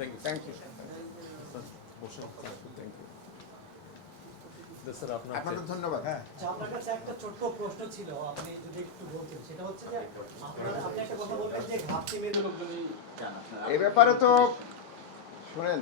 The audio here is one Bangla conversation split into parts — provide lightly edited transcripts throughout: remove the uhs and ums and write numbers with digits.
Thank you. Thank you. Thank you sir. আপনাদের ধন্যবাদ। আপনার কাছে একটা ছোট্ট প্রশ্ন ছিল, আপনি যদি একটু বলতেন। সেটা হচ্ছে যে আপনি একটা কথা বলতেন যে ঘাপটি মেরে লোকজনই এই ব্যাপারে তো শুনেন,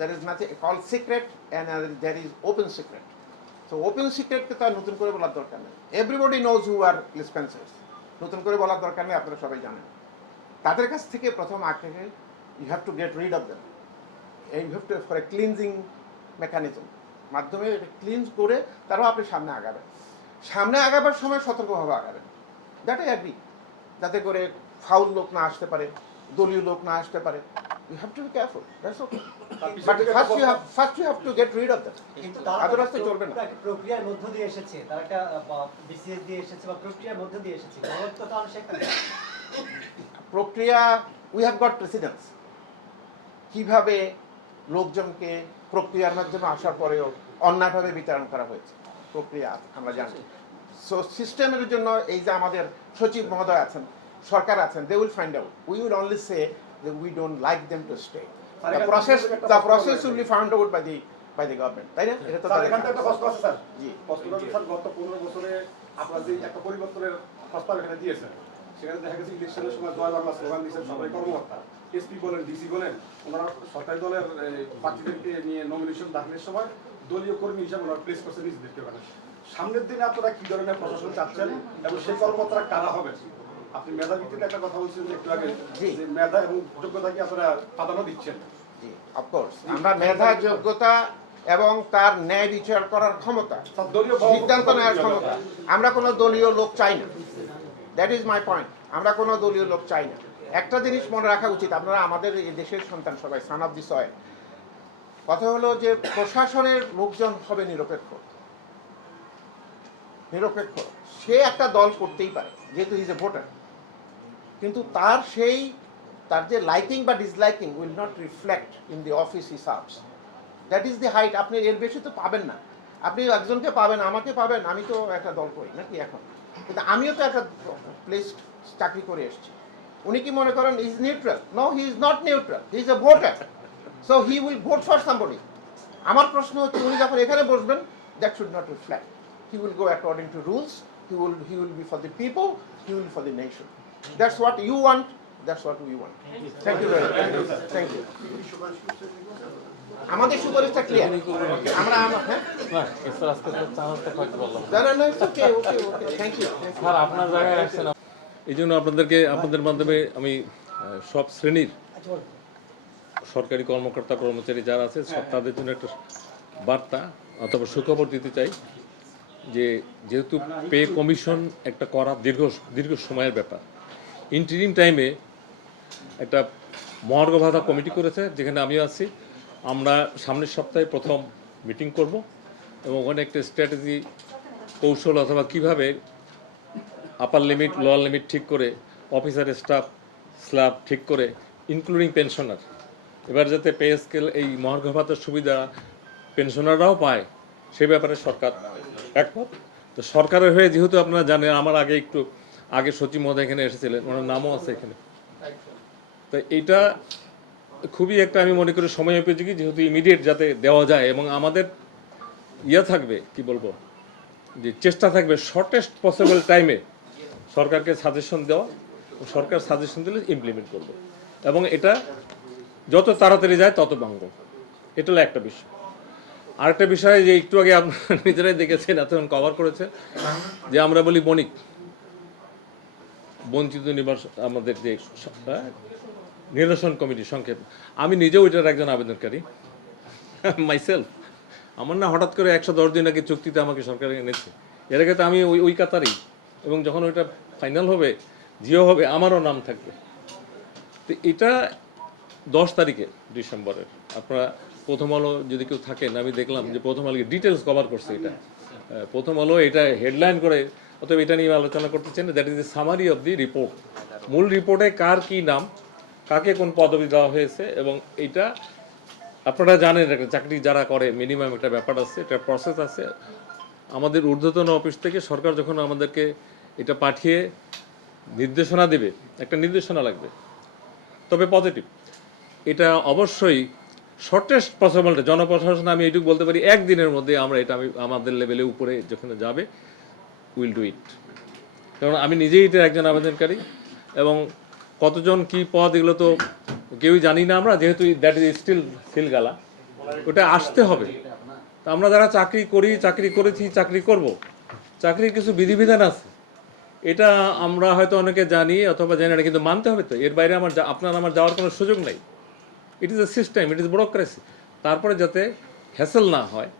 there is nothing called secret and there is open secret. So open secret কে তো আর নতুন করে বলার দরকার নেই। Everybody knows who are dispensers. নতুন করে বলার দরকার নেই, আপনারা সবাই জানেন। তাদের কাছ থেকে প্রথম আগে you have to get rid of them. And you have to for a cleansing mechanism মাধ্যমে এটা ক্লিনজ করে তারপর আপনি সামনে আগাবেন। সামনে আগাবার সময় সতর্কভাবে আগাবেন, দ্যাট আই অ্যাগ্রি, যাতে করে ফাউল লোক না আসতে পারে, দলীয় লোক না আসতে পারে। You have to be careful, that's okay, but first you have to get rid of that. কিন্তু আদর রাস্তা চলবে না। প্রক্রিয়ার মধ্য দিয়ে এসেছে, তারা একটা বিসিএস দিয়ে এসেছে বা প্রক্রিয়ার মধ্য দিয়ে এসেছে, তো তার সেখানে প্রক্রিয়া উই হ্যাভ গট প্রেসিডেন্স, কিভাবে লোকজনকে প্রক্রিয়ার মাধ্যমে আসার পরেও অন্যায়ভাবে বিতরণ করা হয়েছে, প্রক্রিয়া আমরা জানি। সো সিস্টেমের জন্য এই যে আমাদের সচিব মহোদয় আছেন, সরকার আছেন, they will find out, we will only say যে we don't like them to stay, the process will be found out by the government, তাই না? এটা তো এখান থেকে একটা প্রশ্ন আছে স্যার। জি, প্রশ্নটা স্যার, গত 15 বছরে আপনারা যে একটা পরিবর্তনের প্রস্তাব এখানে দিয়েছেন, সেখানে দেখা গেছে ইলেকশনের সময় জয় বাংলা স্লোগান দিয়েছেন সবাই কর্মকর্তা, এসপি বলেন, ডিসি বলেন, ওনারা সরকারি দলের প্রার্থীদেরকে নিয়ে নমিনেশন দাখিলের সময় দলীয় কর্মী হিসাবে ওনারা প্লেস করছে নিজেদেরকে ওখানে। সামনের দিনে আপনারা কি ধরনের প্রশাসন চাচ্ছেন এবং সেই কর্মকর্তারা কারা হবে? আপনি মেধা ভিত্তিতে একটা কথা বলছেন যে একটু আগে, যে মেধা এবং যোগ্যতা কি আপনারা প্রাধান্য দিচ্ছেন? জি, অফকোর্স আমরা মেধা, যোগ্যতা এবং তার ন্যায় বিচার করার ক্ষমতা, সিদ্ধান্ত নেওয়ার ক্ষমতা, আমরা কোনো দলীয় লোক চাই না। দ্যাট ইজ মাই পয়েন্ট, আমরা কোনো দলীয় লোক চাই না। একটা জিনিস মনে রাখা উচিত, আপনারা আমাদের এই দেশের সন্তান সবাই, সান অফ দি সয়েল। কথা হলো যে প্রশাসনের লোকজন হবে নিরপেক্ষ, নিরপেক্ষ। সে একটা দল করতেই পারে যেহেতু ইজ এ ভোটার, কিন্তু তার যে লাইকিং বা disliking will not reflect in the office he serves. That is the height. আপনি এর বেশি তো পাবেন না। আপনি একজনকে পাবেন, আমাকে পাবেন, আমি তো একটা দল করি নাকি এখন, কিন্তু আমিও তো একটা প্লেস চাকরি করে এসেছি। উনি কি মনে করেন is neutral? No, he is not neutral, he is a voter, so he will vote for somebody. আমার প্রশ্ন হচ্ছে উনি যখন এখানে বসবেন, that should not reflect, he will go according to rules, he will be for the people, he will for the nation. That's what you want, that's what we want. Thank you very much, thank you. আমাদের সুপারিশটা ক্লিয়ার। আমরা হ্যাঁ না স্যার, আজকে তো চান্সটা পাইতে পারলাম না। না, ওকে ওকে ওকে, থ্যাংক ইউ। স্যার আপনার জায়গায় আসছেন, এই জন্য আপনাদের মাধ্যমে আমি সব শ্রেণীর সরকারি কর্মকর্তা কর্মচারী যারা আছে সব তাদের জন্য একটা বার্তা অথবা সুখবর দিতে চাই যে যেহেতু পে কমিশন একটা করা দীর্ঘ সময়ের ব্যাপার, ইন্টারিম টাইমে একটা মহার্ঘ ভাতা কমিটি করেছে যেখানে আমিও আছি। আমরা সামনের সপ্তাহে প্রথম মিটিং করব এবং ওখানে একটা স্ট্র্যাটেজি কৌশল অথবা কিভাবে আপার লিমিট লোয়ার লিমিট ঠিক করে অফিসারের স্টাফ স্ল্যাব ঠিক করে ইনক্লুডিং পেনশনার, এবার যাতে পে স্কেল এই মহার্ঘ ভাতার সুবিধা পেনশনাররাও পায় সে ব্যাপারে সরকার একমত। তো সরকারের হয়ে যেহেতু আপনারা জানেন, আমার আগে সচিব মহোদয় এখানে এসেছিলেন, ওনার নামও আছে এখানে। তো এইটা খুবই একটা আমি মনে করি সময় উপযোগী, যেহেতু ইমিডিয়েট যাতে দেওয়া যায় এবং আমাদের থাকবে কি বলবো যে চেষ্টা থাকবে শর্টেস্ট পসিবল টাইমে সরকারকে সাজেশন দেওয়া, সরকার সাজেশন দিলে ইমপ্লিমেন্ট করবে এবং এটা যত তাড়াতাড়ি যায় তত মঙ্গল। এটা হলো একটা বিষয়। আরেকটা বিষয় যে একটু আগে আপনারা নিজেরাই দেখেছেন, এতক্ষণ কভার করেছে, যে আমরা বলি বঞ্চিত নিবাস আমাদের যে নিরসন কমিটি সংক্ষেপ, আমি নিজেও এটার একজন আবেদনকারী মাইসেলফ। আমার না হঠাৎ করে 110 দিন আগে চুক্তিতে আমাকে সরকার এনেছে, এর আগে তো আমি ওই কাতারেই, এবং যখন ওইটা ফাইনাল হবে জিও হবে আমারও নাম থাকবে। তো এটা 10 তারিখে ডিসেম্বরের, আপনারা প্রথম আলো যদি কেউ থাকেন, আমি দেখলাম যে প্রথম আলো ডিটেলস কভার করছে এটা, প্রথম আলো এটা হেডলাইন করে, অতএব এটা নিয়ে আলোচনা করতে চান। That is the summary of the report. মূল রিপোর্টে কার কি নাম, কাকে কোন পদবি দেওয়া হয়েছে, এবং এইটা আপনারা জানেন একটা চাকরি যারা করে মিনিমাম একটা ব্যাপার আছে, একটা প্রসেস আছে। আমাদের ঊর্ধ্বতন অফিস থেকে সরকার যখন আমাদেরকে এটা পাঠিয়ে নির্দেশনা দেবে, একটা নির্দেশনা লাগবে, তবে পজিটিভ, এটা অবশ্যই শর্টেস্ট পসিবল জনপ্রশাসন আমি এইটুকু বলতে পারি একদিনের মধ্যে আমরা এটা আমি আমাদের লেভেলে উপরে যেখানে যাবে উইল ডু ইট। কারণ আমি নিজেই এটা একজন আবেদনকারী এবং কতজন কি পদ এগুলো তো কেউই জানি না আমরা, যেহেতু দ্যাট ইজ স্টিল সিলগালা, ওটা আসতে হবে। তা আমরা যারা চাকরি করি, চাকরি করেছি, চাকরি করব, চাকরির কিছু বিধিবিধান আছে, এটা আমরা হয়তো অনেকে জানি অথবা জানি না, কিন্তু মানতে হবে তো। এর বাইরে আপনার আমার যাওয়ার কোনো সুযোগ নেই। It is a system, it is bureaucracy. তারপরে যাতে হ্যাসেল না হয়,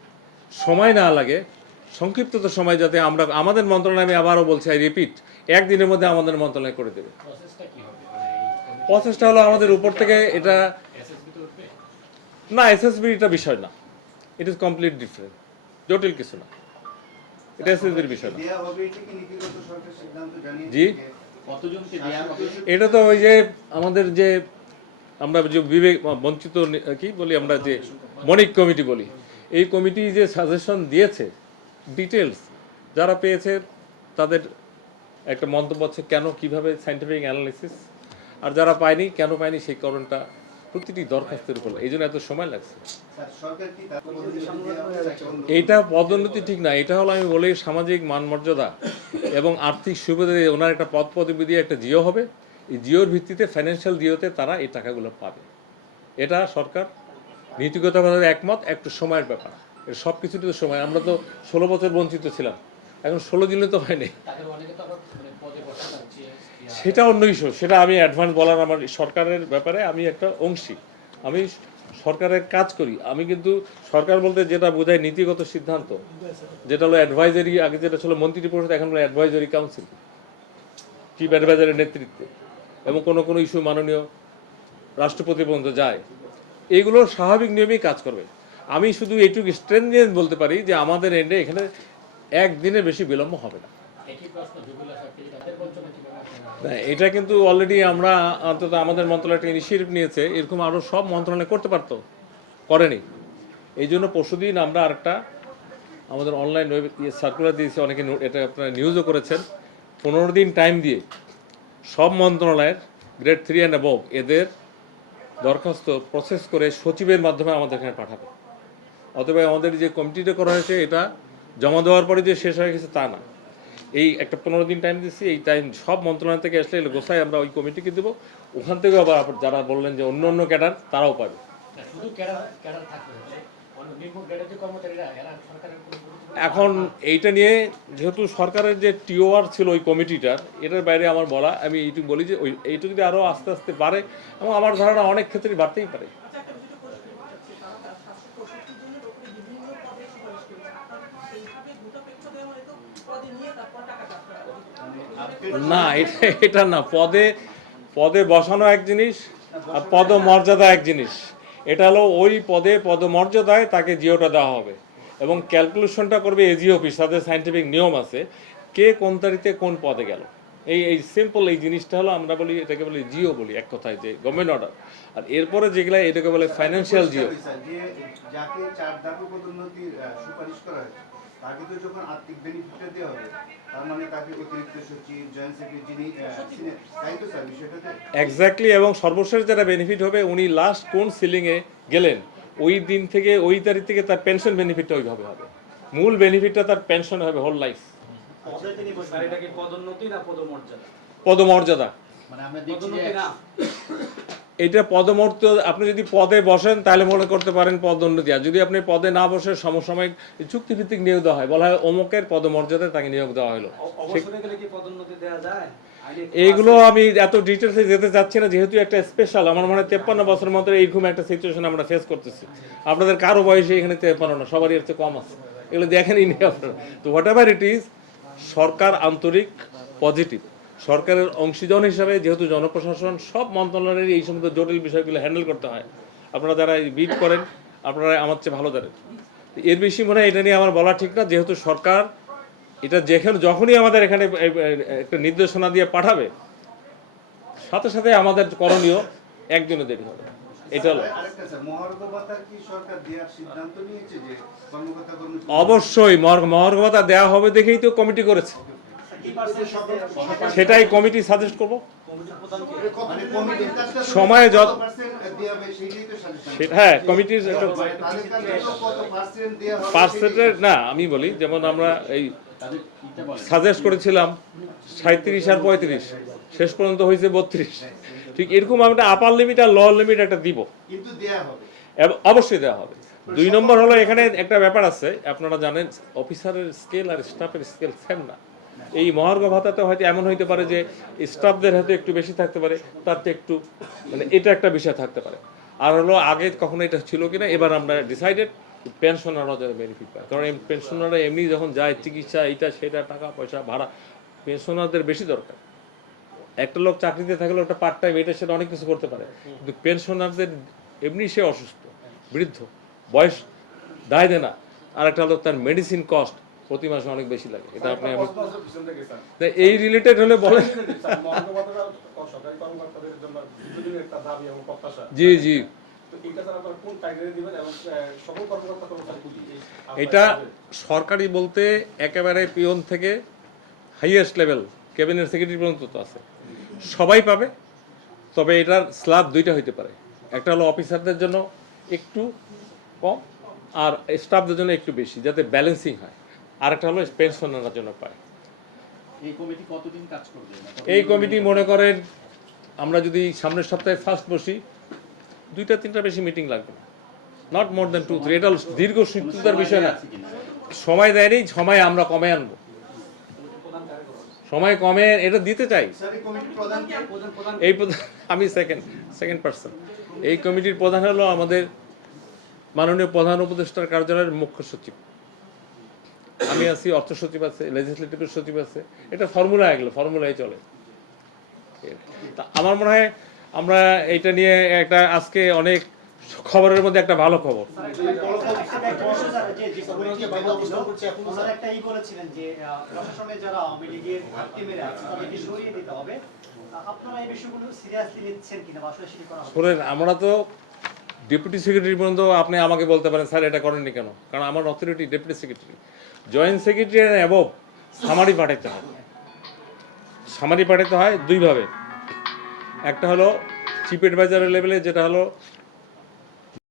সময় না লাগে, সংক্ষিপ্ত সময় যাতে আমরা আমাদের মন্ত্রণালয়, আমি আবারও বলছি, আই রিপিট, একদিনের মধ্যে আমাদের মন্ত্রণালয় করে দেবে। প্রসেসটা হলো আমাদের উপর থেকে এটা না, এসএসবি এটা বিষয় না, ইট ইজ কমপ্লিট ডিফারেন্ট, জটিল কিছু না, এটা এসএসবির বিষয় না। জি, এটা তো ওই যে আমাদের যে আমরা যে বিবেক বঞ্চিত কি বলি, আমরা যে মনিক কমিটি বলি, এই কমিটি যে সাজেশন দিয়েছে, ডিটেলস যারা পেয়েছে তাদের একটা মন্তব্য হচ্ছে কেন, কিভাবে, সাইন্টিফিক অ্যানালিসিস, আর যারা পায়নি কেন পায়নি সেই কারণটা প্রতিটি দরখাস্তের উপর, এই জন্য এত সময় লাগছে। এইটা পদোন্নতি ঠিক না, এটা হলো আমি বলি সামাজিক মান মর্যাদা এবং আর্থিক সুবিধা দিয়ে ওনার একটা পদ পদবি দিয়ে একটা জিও হবে, এই জিওর ভিত্তিতে ফাইন্যান্সিয়াল জিওতে তারা এই টাকাগুলো পাবে। এটা সরকার নীতিগতভাবে একমত, একটু সময়ের ব্যাপার, এর সব কিছুতে তো সময়। আমরা তো 16 বছর বঞ্চিত ছিলাম, এখন 16 দিনে তো হয়নি, সেটা অন্য ইস্যু, সেটা আমি অ্যাডভান্স বলার, আমার সরকারের ব্যাপারে আমি একটা অংশী, আমি সরকারের কাজ করি। আমি কিন্তু সরকার বলতে যেটা বোঝায় নীতিগত সিদ্ধান্ত, যেটা হলো অ্যাডভাইজারি, আগে যেটা ছিল মন্ত্রী পরিষদ, এখন হলো অ্যাডভাইজারি কাউন্সিল, চিফ অ্যাডভাইজারের নেতৃত্বে, এবং কোনো কোনো ইস্যু মাননীয় রাষ্ট্রপতি পর্যন্ত যায়, এইগুলো স্বাভাবিক নিয়মেই কাজ করবে। আমি শুধু এইটুকু স্ট্রেনজেন্স বলতে পারি যে আমাদের এন্ডে এখানে একদিনের বেশি বিলম্ব হবে না। এটা কিন্তু অলরেডি আমরা অন্তত আমাদের মন্ত্রণালয়টা ইনিশিয়েটিভ নিয়েছে, এরকম আরও সব মন্ত্রণালয় করতে পারতো, করেনি। এই জন্য পরশুদিন আমরা আরেকটা আমাদের অনলাইন সার্কুলার দিয়েছি, অনেকে এটা আপনারা নিউজও করেছেন, 15 দিন টাইম দিয়ে সব মন্ত্রণালয়ের গ্রেড 3 অ্যান্ড অ্যাবভ এদের দরখাস্ত প্রসেস করে সচিবের মাধ্যমে আমাদের এখানে পাঠাবে। অথবা আমাদের যে কমিটিটা করা হয়েছে এটা জমা দেওয়ার পরে যে শেষ হয়ে গেছে তা না, এই একটা 15 দিন টাইম দিচ্ছি, এই টাইম সব মন্ত্রণালয় থেকে আসলে গোছায় আমরা ওই কমিটিকে দেবো, ওখান থেকে আবার যারা বললেন যে অন্য অন্য ক্যাডার তারাও পাবে। এখন এইটা নিয়ে যেহেতু সরকারের যে টিওআর ছিল ওই কমিটিটার, এটার বাইরে আমার বলা, আমি এইটুকু বলি যে ওই এইটুকু যদি আরও আস্তে আস্তে বাড়ে, এবং আমার ধারণা অনেক ক্ষেত্রে বাড়তেই পারে। না, এটা না, পদে বসানো এক জিনিস আর পদমর্যাদা এক জিনিস। এটা হলো ওই পদে পদমর্যাদায় তাকে জিওটা দেওয়া হবে, এবং ক্যালকুলেশনটা করবে এজি অফিস, তাদের সায়েন্টিফিক নিয়ম আছে, কে কোন তারিখে কোন পদে গেল। এই সিম্পল এই জিনিসটা হলো, আমরা বলি এটাকে বলি জিও বলি এক কথায়, যে গভর্নমেন্ট অর্ডার। আর এরপরে যেগুলা এটাকে বলে ফাইন্যান্সিয়াল জিও। যাকে 4 ধাপে পদোন্নতির সুপারিশ করা হয়েছে তাকে তো যখন আর্থিক বেনিফিটটা দেওয়া হবে, তার মানে তাকে অতিরিক্ত সচিব, জয়েন্ট সেক্রেটারি যিনি তাই তো স্যার বিষয়টাতে এক্স্যাক্টলি। এবং সর্বশেষ যেটা বেনিফিট হবে, উনি লাস্ট কোন সিলিংয়ে গেলেন ওই দিন থেকে ওই তারিখ থেকে তার পেনশন বেনিফিটটা ওইভাবে হবে, মূল বেনিফিটটা তার পেনশন হবে হোল লাইফ। পদমর্যাদা, মানে আমরা দেখছি যে এটা পদমর্যাদা। আপনি যদি পদে বসেন তাহলে মনে করতে পারেন পদোন্নতি, আর যদি আপনি পদে না বসে সমসাময়িক চুক্তিভিত্তিক নিয়োগ দেওয়া হয়, বলা হয় অমুকের পদমর্যাদায় তাকে নিয়োগ দেওয়া হলো। এইগুলো আমি এত ডিটেলসে যেতে চাচ্ছি না, যেহেতু একটা স্পেশাল, আমার মনে হয় 53 বছরের মতো এইরকম একটা সিচুয়েশন আমরা ফেস করতেছি। আপনাদের কারো বয়সে এখানে 53 না, সবারই এর চেয়ে কম আছে, এগুলো দেখেনই নেই আপনারা। তো হোয়াট এভার ইট ইজ, সরকার আন্তরিক, পজিটিভ। সরকারের অংশীজন হিসাবে যেহেতু জনপ্রশাসন সব মন্ত্রণালয়ের এই সমস্ত জটিল বিষয়গুলো হ্যান্ডেল করতে হয়, আপনারা যারা বিট করেন আপনারা আমার চেয়ে ভালো জানেন। এর বেশি মনে হয় এটা নিয়ে আমার বলা ঠিক না, যেহেতু সরকার এটা যখনই আমাদের এখানে একটা নির্দেশনা দিয়ে পাঠাবে, সাথে সাথে আমাদের করণীয় একদিনও দেরি হবে। এটা হলো আরেকটা স্যার, মহার্ঘ ভাতা কি সরকার দেওয়ার সিদ্ধান্ত নিয়েছে যে কর্মকর্তা কর্মচারী? অবশ্যই মহার্ঘ ভাতা দেওয়া হবে দেখেই তো কমিটি করেছে, সেটাই কমিটি সাজেস্ট করবো। মানে কমিটির কাজটা সময়ে দেওয়া হবে সেটাই তো সাজেশন। হ্যাঁ, কমিটির একটা মানে তাদের কাছে তো কত পার্সেন্ট দেওয়া হবে পার্সেন্টের না, আমি বলি যেমন আমরা এই সাজেস্ট করেছিলাম 37 আর 35, শেষ পর্যন্ত হয়েছে 32। ঠিক এরকম আমরা আপার লিমিট আর লোয়ার লিমিট একটা দিব, কিন্তু দেওয়া হবে। অবশ্যই দেওয়া হবে। 2 নম্বর হলো এখানে একটা ব্যাপার আছে, আপনারা জানেন অফিসারের স্কেল আর স্টাফের স্কেল সেম না। এই মহার্ঘ ভাতাতে হয়তো এমন হইতে পারে যে স্টাফদের হাতে একটু বেশি থাকতে পারে, তার চেয়ে একটু মানে এটা একটা বিষয় থাকতে পারে। আর হলো আগে কখনো এটা ছিল কিনা, এবার আমরা ডিসাইডেড পেনশনাররা যাতে বেনিফিট পায়, কারণ এই পেনশনাররা এমনি যখন যায় চিকিৎসা এইটা সেটা টাকা পয়সা ভাড়া, পেনশনারদের বেশি দরকার। একটা লোক চাকরিতে থাকলে ওটা পার্ট টাইম এটা সেটা অনেক কিছু করতে পারে, কিন্তু পেনশনারদের এমনি সে অসুস্থ, বৃদ্ধ, বয়স দায় দেয় না, আর একটা লোক তার মেডিসিন কস্ট প্রতি মাসে অনেক বেশি লাগে। এটা আপনি আমি পিছন থেকে স্যার তা এই রিলেটেড হলে বলেন। মহানগরপালিকা সরকারি কর্মকর্তাদের জন্য দীর্ঘদিনের একটা দাবি এবং প্রত্যাশা। জি জি, তো এটা স্যার আপনারা কোন টাইমে দিবেন এবং সকল কর্মকর্তা কর্মচারী কি এটা সরকারি বলতে একেবারে পিয়ন থেকে হাইয়েস্ট লেভেল ক্যাবিনেট সেক্রেটারি পর্যন্ত তো আছে, সবাই পাবে। তবে এটার স্ল্যাব দুইটা হইতে পারে, একটা হলো অফিসারদের জন্য একটু কম আর স্টাফদের জন্য একটু বেশি, যাতে ব্যালেন্সিং হয়। আর একটা হলো পেনশনারদের জন্য পায়। এই কমিটি কতদিন কাজ করবে? এই কমিটি মনে করেন আমরা যদি সামনের সপ্তাহে ফার্স্ট বসি, 2-3টা বেশি মিটিং লাগবে, নট মোর দ্যান 2-3। এটা দীর্ঘ সূত্রতার বিষয় না, সময় দেয়নি, সময় আমরা কমে আনবো, সময় কমে এটা দিতে চাই। স্যার এই কমিটির প্রধান কে? এই আমি সেকেন্ড পার্সন। এই কমিটির প্রধান হলো আমাদের মাননীয় প্রধান উপদেষ্টার কার্যালয়ের মুখ্য সচিব, আমি আছি, অর্থ সচিব আছে, লেজিসলেটিভের সচিব আছে। এটা ফর্মুলা, এগুলো ফর্মুলায় চলে। তা আমার মনে হয় আমরা এটা নিয়ে একটা আজকে অনেক খবরের মধ্যে একটা ভালো খবর। ওনারা একটা বলেছিলেন যে প্রশাসনে যারা আওয়ামী লীগের ঘাটতি মেরে আছে তাদেরকে সরিয়ে দিতে হবে। আপনারা এই বিষয়গুলো সিরিয়াসলি নিচ্ছেন কিনা বা আসলে সেটা করা হবে? শোনেন, আমরা তো ডেপুটি সেক্রেটারি পর্যন্ত আপনি আমাকে বলতে পারেন স্যার এটা করেননি কেন, কারণ আমার authority deputy secretary, joint secretary above summary পাঠাতে হয়। সামারি পাঠাতে হয় দুইভাবে, একটা হলো চিফ অ্যাডভাইজারের লেভেলে, যেটা হলো